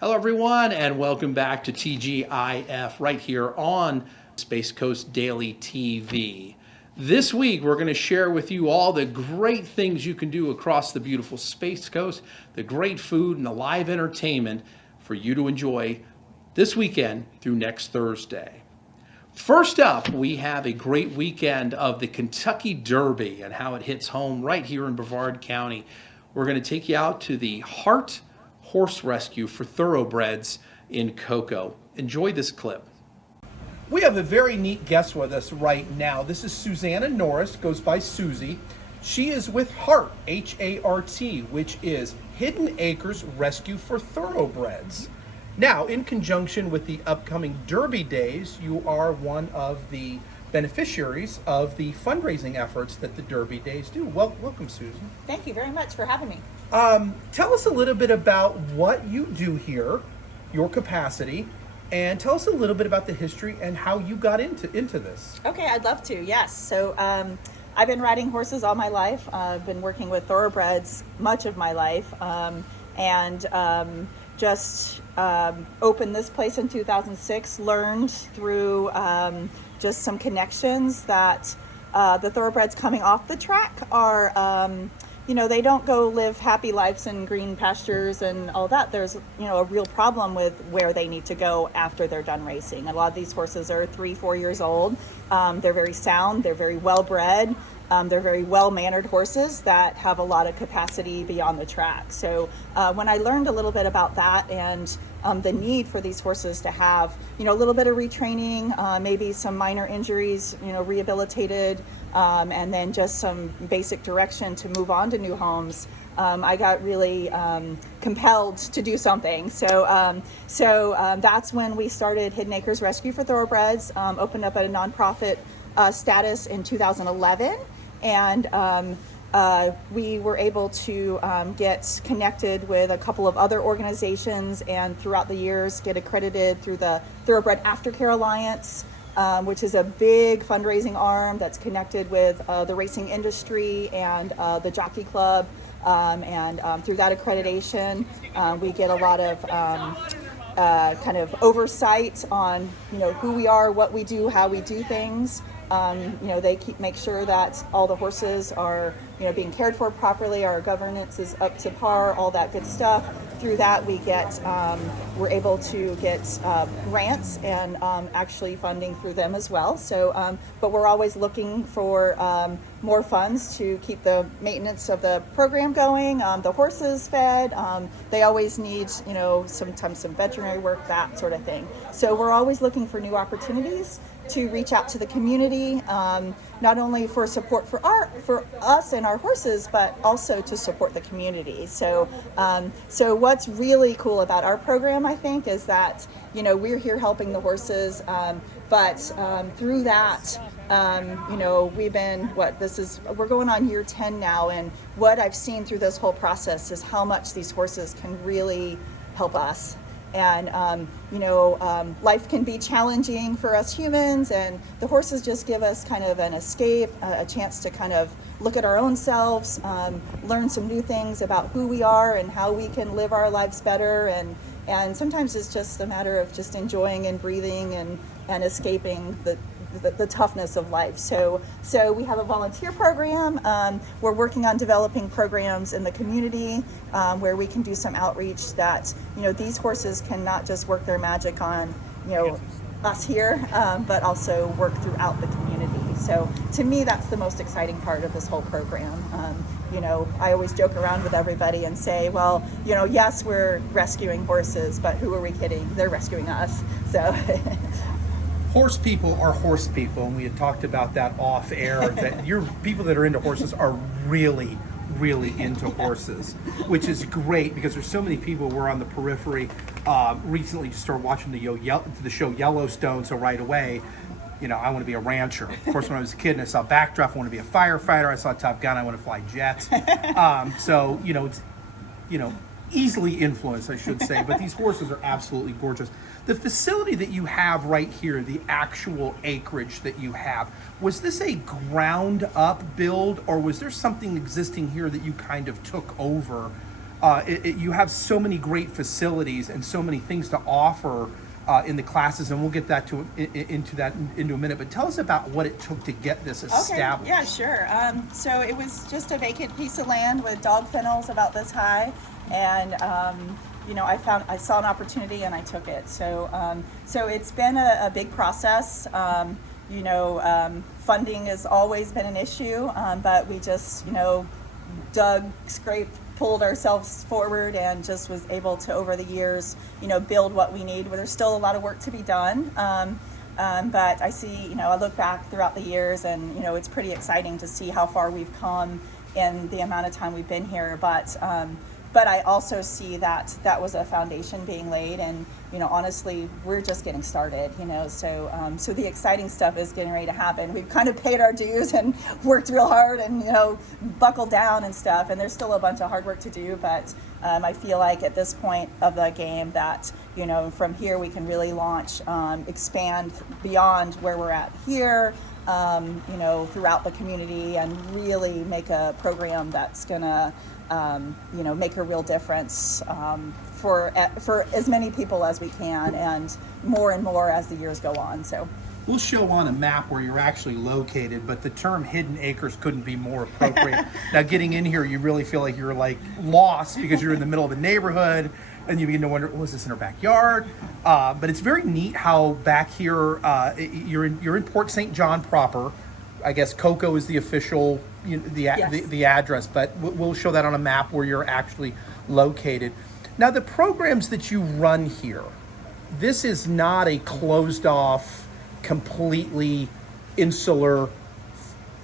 Hello, everyone, and welcome back to TGIF right here on Space Coast Daily TV. This week, we're going to share with you all the great things you can do across the beautiful Space Coast, the great food and the live entertainment for you to enjoy this weekend through next Thursday. First up, we have a great weekend of the Kentucky Derby and how it hits home right here in Brevard County. We're going to take you out to the HART Horse Rescue for Thoroughbreds in Cocoa. Enjoy this clip. We have a very neat guest with us right now. This is Suzanna Norris, goes by Susie. She is with HART, H-A-R-T, which is Hidden Acres Rescue for Thoroughbreds. Now, in conjunction with the upcoming Derby Days, you are one of the beneficiaries of the fundraising efforts that the Derby Days do. Well, welcome, Susan. Thank you very much for having me. Tell us a little bit about what you do here, your capacity, and tell us a little bit about the history and how you got into this. Okay, I'd love to, yes. So I've been riding horses all my life. I've been working with thoroughbreds much of my life, and just opened this place in 2006, learned through just some connections that the thoroughbreds coming off the track are, they don't go live happy lives in green pastures and all that. There's, a real problem with where they need to go after they're done racing. A lot of these horses are 3-4 years old. They're very sound, they're very well bred. They're very well-mannered horses that have a lot of capacity beyond the track. So when I learned a little bit about that and the need for these horses to have, a little bit of retraining, maybe some minor injuries, rehabilitated, and then just some basic direction to move on to new homes, I got really compelled to do something. So that's when we started Hidden Acres Rescue for Thoroughbreds, opened up a nonprofit status in 2011. And we were able to get connected with a couple of other organizations and throughout the years get accredited through the Thoroughbred Aftercare Alliance, which is a big fundraising arm that's connected with the racing industry and the Jockey Club. And through that accreditation, we get a lot of kind of oversight on, who we are, what we do, how we do things. They make sure that all the horses are, being cared for properly. Our governance is up to par, all that good stuff. Through that, we're able to get grants and actually funding through them as well. So, but we're always looking for more funds to keep the maintenance of the program going, the horses fed. They always need, sometimes some veterinary work, that sort of thing. So we're always looking for new opportunities to reach out to the community, not only for support for us and our horses, but also to support the community. So what's really cool about our program, I think, is that, we're here helping the horses, but through that, we've been, we're going on year 10 now, and what I've seen through this whole process is how much these horses can really help us. And, life can be challenging for us humans, and the horses just give us kind of an escape, a chance to kind of look at our own selves, learn some new things about who we are and how we can live our lives better. And sometimes it's just a matter of just enjoying and breathing and escaping the toughness of life. So we have a volunteer program. We're working on developing programs in the community where we can do some outreach that, these horses can not just work their magic on, us here, but also work throughout the community. So to me, that's the most exciting part of this whole program. I always joke around with everybody and say, well, yes, we're rescuing horses, but who are we kidding? They're rescuing us. So. Horse people are horse people, and we had talked about that off air, that your people that are into horses are really, really into horses, which is great because there's so many people who are on the periphery. Recently just started watching the show Yellowstone, so right away, I want to be a rancher. Of course, when I was a kid and I saw Backdraft, I want to be a firefighter. I saw Top Gun, I want to fly jets. It's, easily influenced, I should say, but these horses are absolutely gorgeous. The facility that you have right here, the actual acreage that you have, was this a ground up build, or was there something existing here that you kind of took over You have so many great facilities and so many things to offer in the classes, and we'll get that into a minute. But tell us about what it took to get this established. Okay, yeah, sure. So it was just a vacant piece of land with dog fennels about this high, and I saw an opportunity and I took it. So it's been a big process. Funding has always been an issue, but we just dug, scraped, pulled ourselves forward, and just was able to, over the years, build what we need. There's still a lot of work to be done, but I see, I look back throughout the years, and it's pretty exciting to see how far we've come in the amount of time we've been here. But I also see that was a foundation being laid, and honestly, we're just getting started. So the exciting stuff is getting ready to happen. We've kind of paid our dues and worked real hard, and buckled down and stuff. And there's still a bunch of hard work to do, but I feel like at this point of the game that from here we can really launch, expand beyond where we're at here. Throughout the community, and really make a program that's gonna make a real difference for as many people as we can, and more as the years go on. So we'll show on a map where you're actually located, but the term hidden acres couldn't be more appropriate. Now, getting in here, you really feel like you're lost because you're in the middle of the neighborhood, and you begin to wonder, was this in our backyard? But it's very neat how back here, you're in Port St. John proper. I guess Cocoa is the official, the address, but we'll show that on a map where you're actually located. Now, the programs that you run here, this is not a closed off, completely insular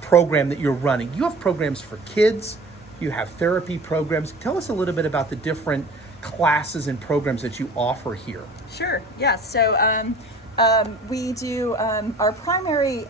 program that you're running. You have programs for kids, you have therapy programs. Tell us a little bit about the different classes and programs that you offer here. Sure, yeah. So we do, our primary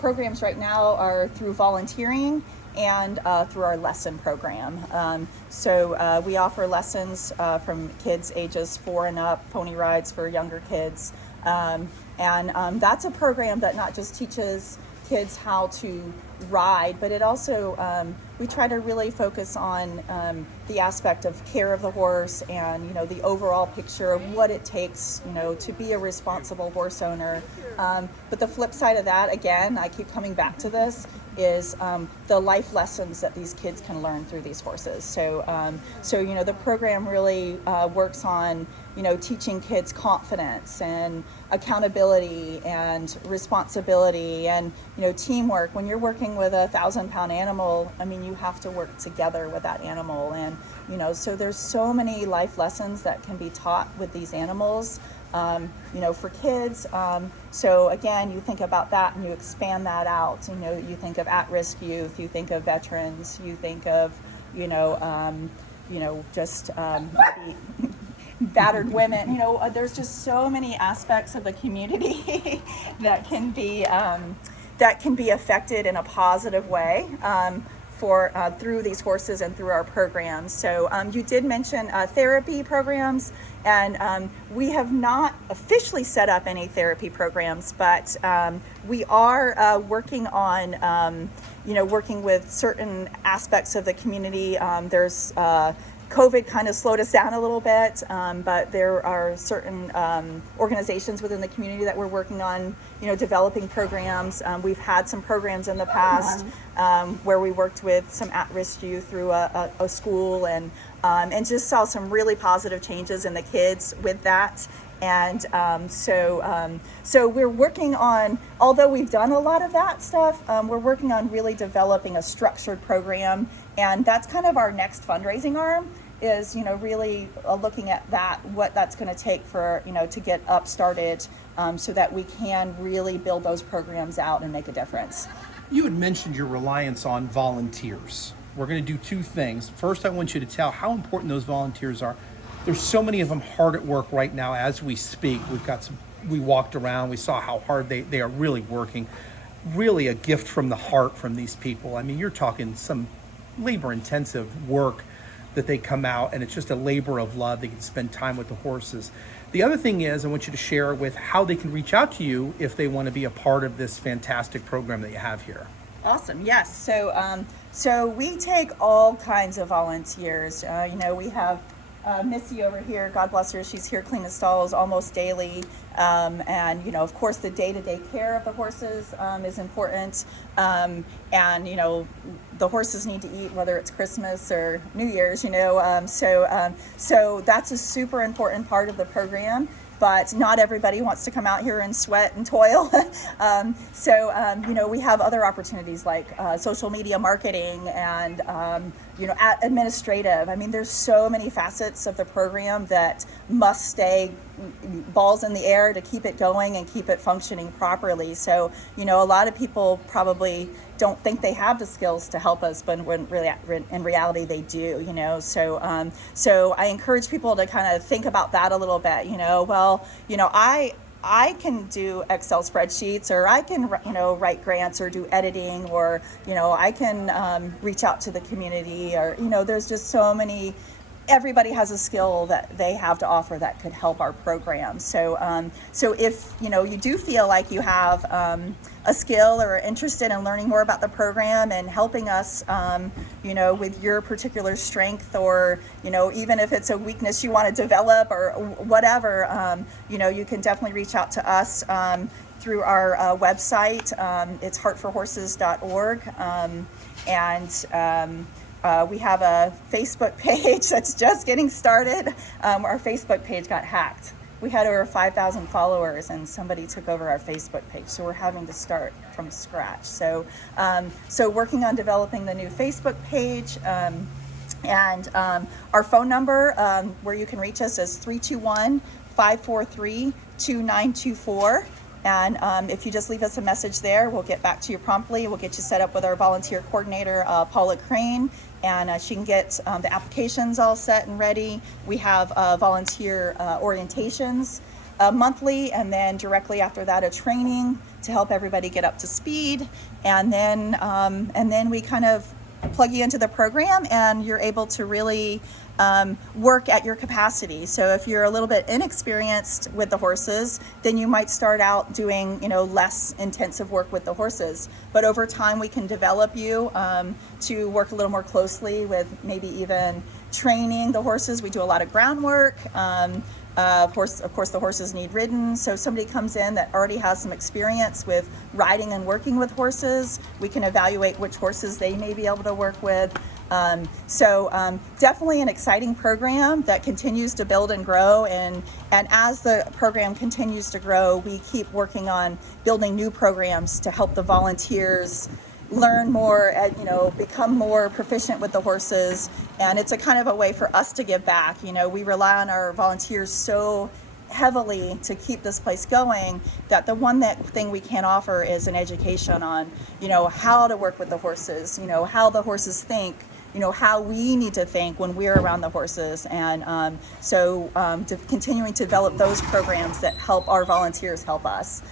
programs right now are through volunteering and through our lesson program. So we offer lessons from kids ages 4 and up, pony rides for younger kids. And that's a program that not just teaches kids how to ride, but it also, we try to really focus on the aspect of care of the horse, and the overall picture of what it takes to be a responsible horse owner. But the flip side of that, again, I keep coming back to this, is the life lessons that these kids can learn through these horses. So the program really works on teaching kids confidence and accountability and responsibility and teamwork. When you're working with a 1,000-pound animal, I mean, you have to work together with that animal, and so there's so many life lessons that can be taught with these animals, for kids. So again, you think about that and you expand that out. You think of at-risk youth, you think of veterans, you think of just maybe battered women. There's just so many aspects of the community that can be affected in a positive way through these horses and through our programs. So you did mention therapy programs, and we have not officially set up any therapy programs, but we are working on working with certain aspects of the community. There's COVID kind of slowed us down a little bit, but there are certain organizations within the community that we're working on, developing programs. We've had some programs in the past where we worked with some at-risk youth through a school, and just saw some really positive changes in the kids with that. And so we're working on, although we've done a lot of that stuff, we're working on really developing a structured program, and that's kind of our next fundraising arm, is really looking at that, what that's going to take for to get up started, so that we can really build those programs out and make a difference. You had mentioned your reliance on volunteers. We're going to do two things. First, I want you to tell how important those volunteers are. There's so many of them hard at work right now as we speak. We walked around, we saw how hard they are really working. Really a gift from the heart from these people. I mean, you're talking some labor-intensive work that they come out, and it's just a labor of love. They can spend time with the horses. The other thing is, I want you to share with how they can reach out to you if they want to be a part of this fantastic program that you have here. Awesome. Yes. So So we take all kinds of volunteers. We have Missy over here, God bless her, she's here cleaning stalls almost daily. And, of course, the day-to-day care of the horses is important. And, the horses need to eat, whether it's Christmas or New Year's, so that's a super important part of the program. But not everybody wants to come out here and sweat and toil. We have other opportunities like social media marketing and, administrative. I mean, there's so many facets of the program that must stay balls in the air to keep it going and keep it functioning properly. So, a lot of people probably don't think they have the skills to help us, but when really in reality they do, So I encourage people to kind of think about that a little bit, I can do Excel spreadsheets, or I can, write grants or do editing, or, I can reach out to the community, or, there's just so many. Everybody has a skill that they have to offer that could help our program. So if you do feel like you have a skill or are interested in learning more about the program and helping us, with your particular strength, or even if it's a weakness you want to develop or whatever, you can definitely reach out to us through our website. It's heartforhorses.org, we have a Facebook page that's just getting started. Our Facebook page got hacked. We had over 5,000 followers and somebody took over our Facebook page. So we're having to start from scratch. So working on developing the new Facebook page. Our phone number where you can reach us is 321-543-2924. And if you just leave us a message there, we'll get back to you promptly. We'll get you set up with our volunteer coordinator, Paula Crane, and she can get the applications all set and ready. We have volunteer orientations monthly, and then directly after that, a training to help everybody get up to speed. And then we kind of plug you into the program, and you're able to really work at your capacity. So if you're a little bit inexperienced with the horses, then you might start out doing, less intensive work with the horses. But over time, we can develop you to work a little more closely with maybe even training the horses. We do a lot of groundwork. Of course, the horses need ridden. So if somebody comes in that already has some experience with riding and working with horses, we can evaluate which horses they may be able to work with. Definitely an exciting program that continues to build and grow. And as the program continues to grow, we keep working on building new programs to help the volunteers learn more, become more proficient with the horses. And it's a kind of a way for us to give back. We rely on our volunteers so heavily to keep this place going that the one thing we can offer is an education on, how to work with the horses, how the horses think, how we need to think when we're around the horses. And continuing to develop those programs that help our volunteers help us.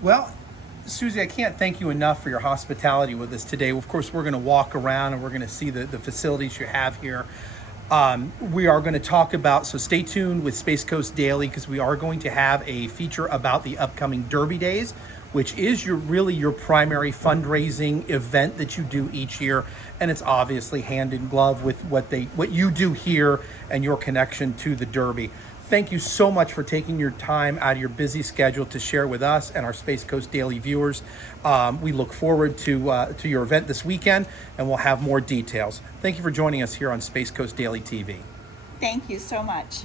Well, Susie, I can't thank you enough for your hospitality with us today. Of course, we're going to walk around and we're going to see the facilities you have here. We are going to talk about, so stay tuned with Space Coast Daily, because we are going to have a feature about the upcoming Derby Days, which is your primary fundraising event that you do each year. And it's obviously hand in glove with what you do here and your connection to the Derby. Thank you so much for taking your time out of your busy schedule to share with us and our Space Coast Daily viewers. We look forward to your event this weekend, and we'll have more details. Thank you for joining us here on Space Coast Daily TV. Thank you so much.